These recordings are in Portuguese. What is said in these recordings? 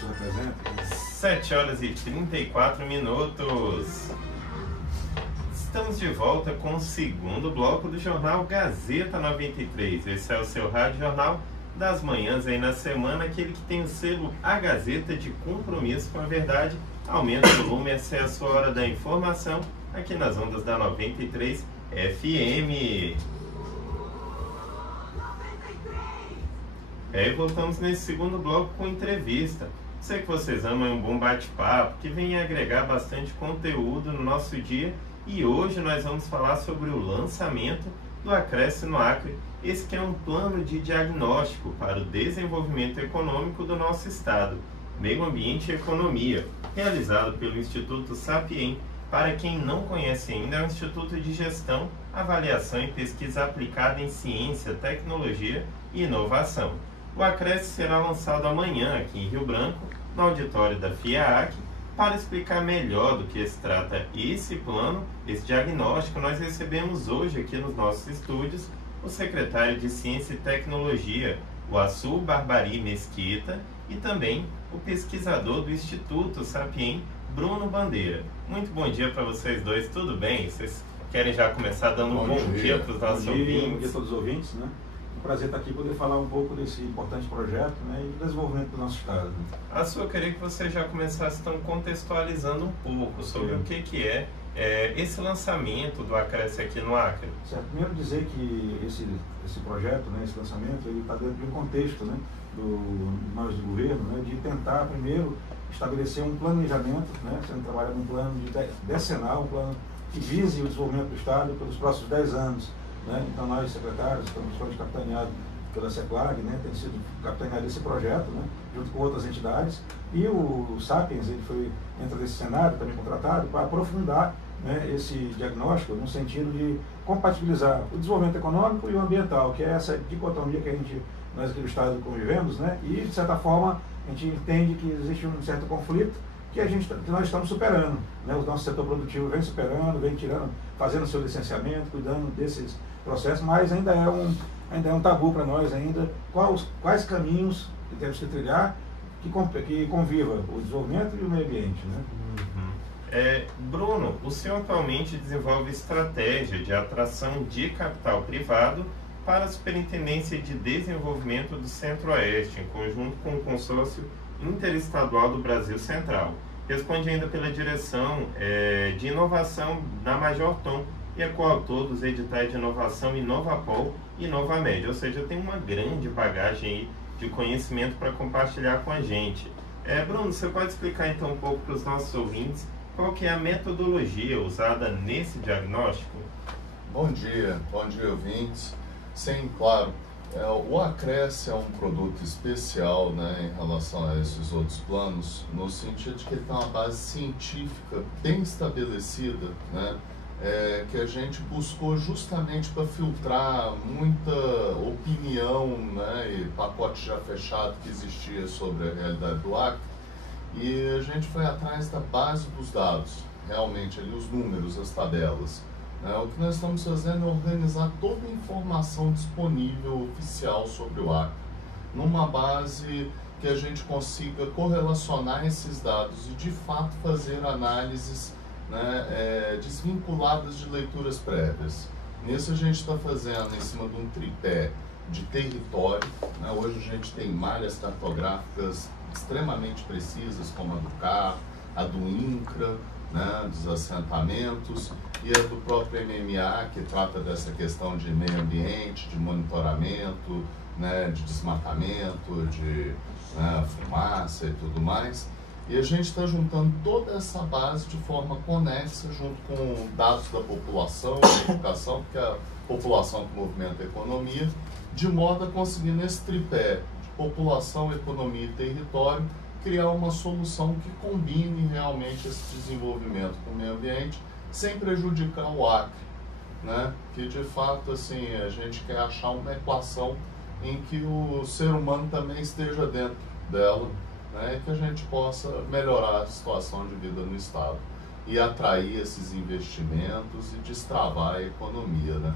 senhor representa? 7 horas e 34 minutos. Estamos de volta com o segundo bloco do Jornal Gazeta 93. Esse é o seu rádio jornal das manhãs aí na semana, aquele que tem o selo A Gazeta de compromisso com a verdade. Aumenta o volume, essa é a sua hora da informação, aqui nas ondas da 93 FM. E voltamos nesse segundo bloco com entrevista. Sei que vocês amam um bom bate-papo, que vem agregar bastante conteúdo no nosso dia. E hoje nós vamos falar sobre o lançamento do Acresce no Acre. Esse que é um plano de diagnóstico para o desenvolvimento econômico do nosso estado, meio ambiente e economia, realizado pelo Instituto Sapiem. Para quem não conhece ainda, é um instituto de gestão, avaliação e pesquisa aplicada em ciência, tecnologia e inovação. O Acresce será lançado amanhã aqui em Rio Branco, no auditório da FIAAC. Para explicar melhor do que se trata esse plano, esse diagnóstico, nós recebemos hoje aqui nos nossos estúdios o secretário de Ciência e Tecnologia, o Açu Barbari Mesquita, e também o pesquisador do Instituto Sapiem, Bruno Bandeira. Muito bom dia para vocês dois, tudo bem? Vocês querem já começar dando um bom dia para os nossos ouvintes? Bom dia a todos os ouvintes, né? Um prazer estar aqui poder falar um pouco desse importante projeto, né, e do desenvolvimento do nosso estado. Açu, eu queria que você já começasse então contextualizando um pouco sobre o que é esse lançamento do Acresce aqui no Acre. Certo. Primeiro dizer que esse projeto, né, esse lançamento, ele está dentro de um contexto, né, nós do governo, né, de tentar primeiro estabelecer um planejamento, né, sendo trabalhado um plano decenal, um plano que vise o desenvolvimento do estado pelos próximos 10 anos. Né? Então nós, secretários, estamos capitaneados pela CECLAG, né? Tem sido capitaneado esse projeto, né? Junto com outras entidades, e o Sapiens ele entra nesse cenário, também contratado, para aprofundar, né, esse diagnóstico no sentido de compatibilizar o desenvolvimento econômico e o ambiental, que é essa dicotomia que nós aqui no estado convivemos, né? E de certa forma a gente entende que existe um certo conflito que nós estamos superando, né? O nosso setor produtivo vem superando, vem fazendo seu licenciamento, cuidando desses processos, mas ainda é um tabu para nós ainda quais caminhos que temos que trilhar que conviva o desenvolvimento e o meio ambiente, né? Bruno, o senhor atualmente desenvolve estratégia de atração de capital privado para a Superintendência de Desenvolvimento do Centro-Oeste, em conjunto com o Consórcio Interestadual do Brasil Central. Responde ainda pela direção de inovação da Major Tom e é coautor dos editais de inovação Inovapol e Inovamed, ou seja, tem uma grande bagagem aí de conhecimento para compartilhar com a gente. Bruno, você pode explicar então um pouco para os nossos ouvintes qual que é a metodologia usada nesse diagnóstico? Bom dia ouvintes. Sim, claro. O Acresce é um produto especial, né, em relação a esses outros planos, no sentido de que ele tem uma base científica bem estabelecida, né, que a gente buscou justamente para filtrar muita opinião, né, e pacote já fechado que existia sobre a realidade do Acre, e a gente foi atrás da base dos dados, realmente ali os números, as tabelas. O que nós estamos fazendo é organizar toda a informação disponível oficial sobre o Acre, numa base que a gente consiga correlacionar esses dados e de fato fazer análises, né, desvinculadas de leituras prévias. Nisso a gente está fazendo em cima de um tripé de território, né? Hoje a gente tem malhas cartográficas extremamente precisas, como a do CAR, a do INCRA, né, dos assentamentos, e a do próprio MMA, que trata dessa questão de meio ambiente, de monitoramento, né, de desmatamento, de fumaça e tudo mais. E a gente está juntando toda essa base de forma conexa, junto com dados da população, da educação, porque a população que movimenta a economia, de modo a conseguir nesse tripé de população, economia e território, criar uma solução que combine realmente esse desenvolvimento com o meio ambiente, sem prejudicar o Acre, né? Que de fato assim, a gente quer achar uma equação em que o ser humano também esteja dentro dela, né? E que a gente possa melhorar a situação de vida no estado e atrair esses investimentos e destravar a economia, né?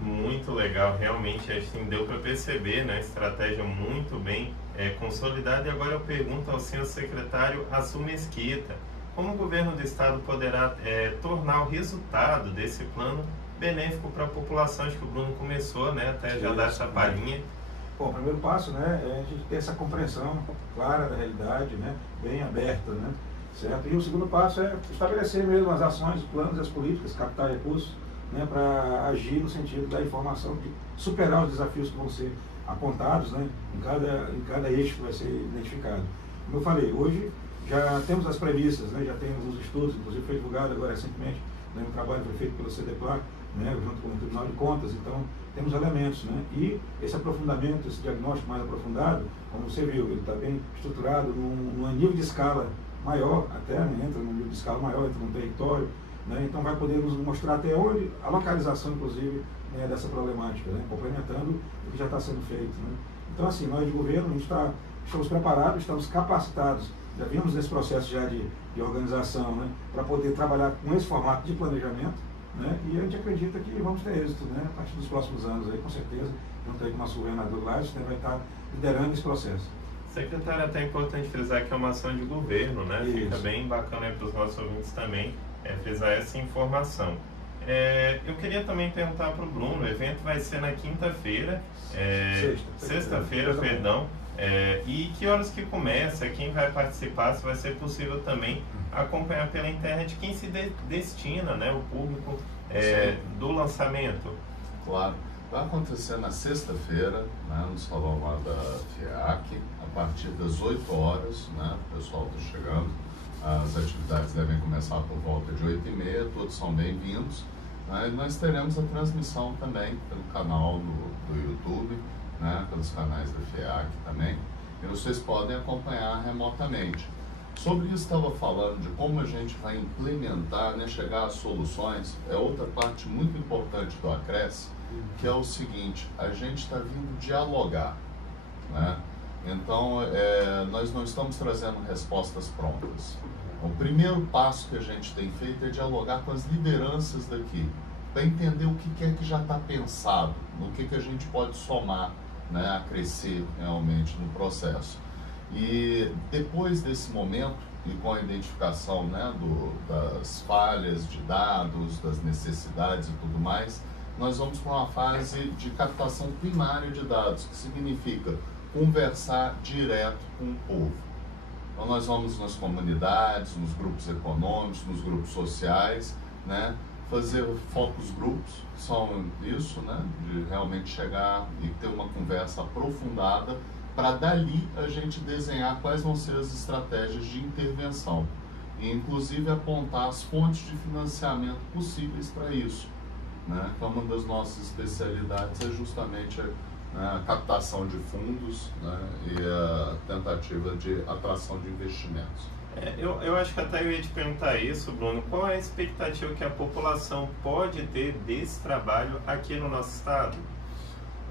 Muito legal, realmente, assim, deu para perceber, né, estratégia muito bem consolidada. E agora eu pergunto ao senhor secretário Azul Mesquita, como o governo do estado poderá tornar o resultado desse plano benéfico para a população? Acho que o Bruno começou, né, até já dar essa palhinha. Bom, o primeiro passo, né, é a gente ter essa compreensão clara da realidade, né, bem aberta, né, certo? E o segundo passo é estabelecer mesmo as ações, os planos, as políticas, captar recursos, né, para agir no sentido da informação, de superar os desafios que vão ser apontados, né, em cada eixo que vai ser identificado. Como eu falei, hoje já temos as premissas, né, já temos os estudos, inclusive foi divulgado agora recentemente, né, um trabalho que foi feito pelo CDPLAC, né, junto com o Tribunal de Contas, então temos elementos, né, e esse aprofundamento, esse diagnóstico mais aprofundado, como você viu, ele está bem estruturado num nível de escala maior, até, né, entra num nível de escala maior, entra num território, né, então vai poder nos mostrar até onde a localização, inclusive, né, dessa problemática, né, complementando o que já está sendo feito, né. Então, assim, nós de governo, a gente estamos preparados, estamos capacitados, já vimos nesse processo já de organização, né, para poder trabalhar com esse formato de planejamento, né, e a gente acredita que vamos ter êxito, né, a partir dos próximos anos, aí, com certeza, junto aí com o nosso governador Lages, né, vai estar liderando esse processo. Secretário, é até importante frisar que é uma ação de governo, né? Isso. Fica bem bacana para os nossos ouvintes também frisar essa informação. Eu queria também perguntar para o Bruno, o evento vai ser na quinta-feira, sexta-feira, perdão, e que horas que começa, quem vai participar, se vai ser possível também acompanhar pela internet quem se destina, né, o público do lançamento. Claro. Vai acontecer na sexta-feira, né, no salão lá da FIAC, a partir das 8 horas, né, o pessoal está chegando, as atividades devem começar por volta de 8h30, todos são bem-vindos, né, e nós teremos a transmissão também pelo canal do YouTube, né, pelos canais da FIAC também, e vocês podem acompanhar remotamente. Sobre isso estava falando de como a gente vai implementar, né, chegar às soluções, é outra parte muito importante do Acresce, que é o seguinte, a gente está vindo dialogar, né? Então, nós não estamos trazendo respostas prontas. O primeiro passo que a gente tem feito é dialogar com as lideranças daqui, para entender o que é que já está pensado, no que a gente pode somar, né, a crescer realmente no processo. E depois desse momento, e com a identificação, né, das falhas de dados, das necessidades e tudo mais, nós vamos para uma fase de captação primária de dados, que significa conversar direto com o povo. Então nós vamos nas comunidades, nos grupos econômicos, nos grupos sociais, né, fazer focus groups, que são isso, né, de realmente chegar e ter uma conversa aprofundada, para dali a gente desenhar quais vão ser as estratégias de intervenção e inclusive apontar as fontes de financiamento possíveis para isso, né? Então, uma das nossas especialidades é justamente a captação de fundos, né, e a tentativa de atração de investimentos. Eu acho que até eu ia te perguntar isso, Bruno, qual é a expectativa que a população pode ter desse trabalho aqui no nosso estado?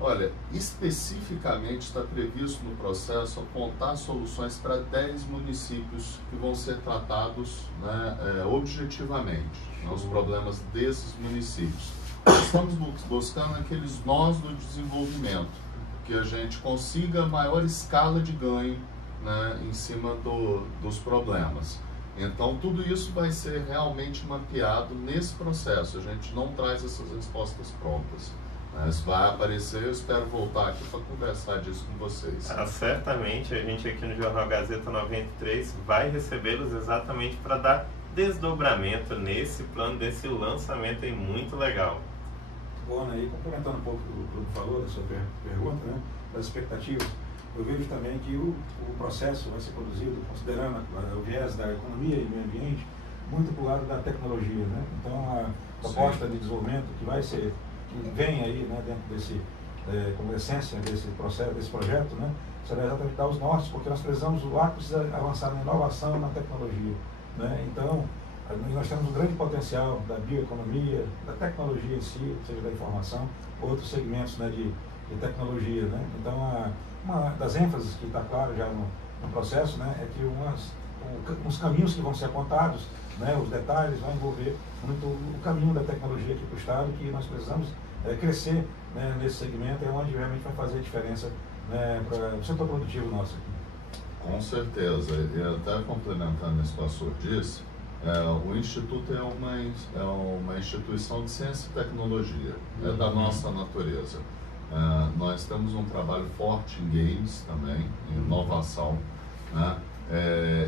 Olha, especificamente está previsto no processo apontar soluções para 10 municípios que vão ser tratados, né, objetivamente, os problemas desses municípios. Estamos buscando aqueles nós do desenvolvimento, que a gente consiga maior escala de ganho, né, em cima dos problemas. Então, tudo isso vai ser realmente mapeado nesse processo. A gente não traz essas respostas prontas. Isso vai aparecer, eu espero voltar aqui para conversar disso com vocês. Certamente, a gente aqui no Jornal Gazeta 93 vai recebê-los exatamente para dar desdobramento nesse plano, desse lançamento aí muito legal. Bom, né, e complementando um pouco o que o Bruno falou, da sua pergunta, né, das expectativas, eu vejo também que o processo vai ser produzido considerando o viés da economia e meio ambiente, muito para o lado da tecnologia, né? Então, a proposta de desenvolvimento que vai ser, que vem aí, né, dentro desse, como essência desse processo, desse projeto, né, será exatamente dar os nortes, porque nós precisamos, o ACO precisa avançar na inovação e na tecnologia, né? Então, nós temos um grande potencial da bioeconomia, da tecnologia em si, seja da informação, outros segmentos, né, de tecnologia, né? Então, uma das ênfases que está claro já no processo, né, é que uns caminhos que vão ser apontados, né, os detalhes vão envolver muito o caminho da tecnologia aqui para o Estado, que nós precisamos crescer, né, nesse segmento, é onde realmente vai fazer a diferença, né, para o setor produtivo nosso. Com certeza, e até complementando isso que o pastor disse, o Instituto é uma instituição de ciência e tecnologia, é da nossa natureza. Nós temos um trabalho forte em games também, em inovação, né?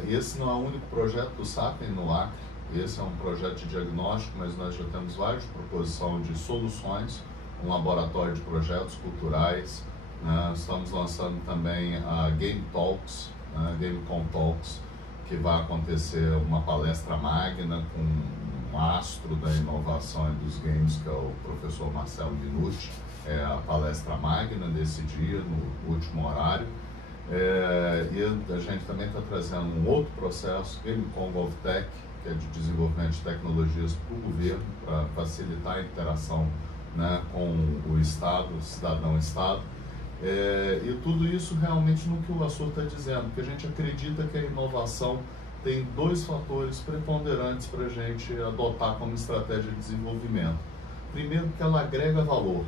Esse não é o único projeto do Sapien no Acre, esse é um projeto de diagnóstico, mas nós já temos várias proposições de soluções, um laboratório de projetos culturais, né? Estamos lançando também a Game Talks, GameCon Talks, que vai acontecer uma palestra magna com um astro da inovação e dos games, que é o professor Marcelo Minucci, é a palestra magna desse dia, no último horário. E a gente também está trazendo um outro processo, GameCon GovTech, que é de desenvolvimento de tecnologias para o governo, para facilitar a interação, né, com o Estado, o cidadão-Estado. E tudo isso realmente no que o Assur está dizendo, que a gente acredita que a inovação tem dois fatores preponderantes para a gente adotar como estratégia de desenvolvimento. Primeiro, que ela agrega valor,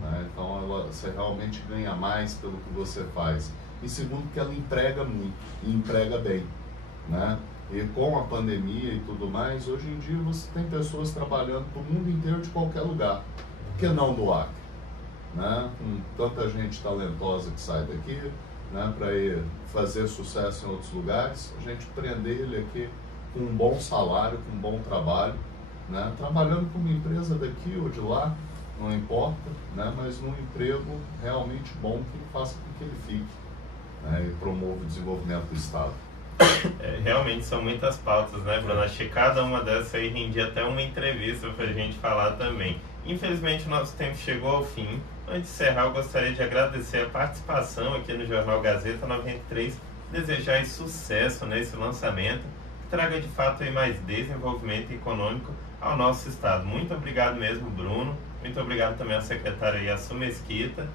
né? Então você realmente ganha mais pelo que você faz. E segundo, que ela emprega muito, e emprega bem, né? E com a pandemia e tudo mais, hoje em dia você tem pessoas trabalhando para o mundo inteiro de qualquer lugar, por que não do Acre? Né? Com tanta gente talentosa que sai daqui, né, para ir fazer sucesso em outros lugares, a gente prender ele aqui com um bom salário, com um bom trabalho, né, trabalhando com uma empresa daqui ou de lá, não importa, né, mas num emprego realmente bom que faça com que ele fique, né, e promova o desenvolvimento do Estado. Realmente são muitas pautas, né, Bruno? Acho que cada uma dessas aí rendia até uma entrevista para a gente falar também. Infelizmente o nosso tempo chegou ao fim. Antes de encerrar, eu gostaria de agradecer a participação aqui no Jornal Gazeta 93, desejar sucesso nesse lançamento, que traga de fato aí mais desenvolvimento econômico ao nosso estado. Muito obrigado mesmo, Bruno. Muito obrigado também ao secretário Yasu Mesquita.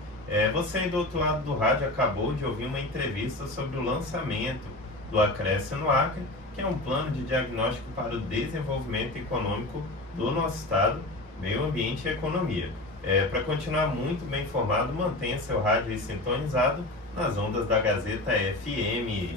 Você aí do outro lado do rádio acabou de ouvir uma entrevista sobre o lançamento do Acresce no Acre, que é um plano de diagnóstico para o desenvolvimento econômico do nosso estado, meio ambiente e economia. Para continuar muito bem informado, mantenha seu rádio aí sintonizado nas ondas da Gazeta FM.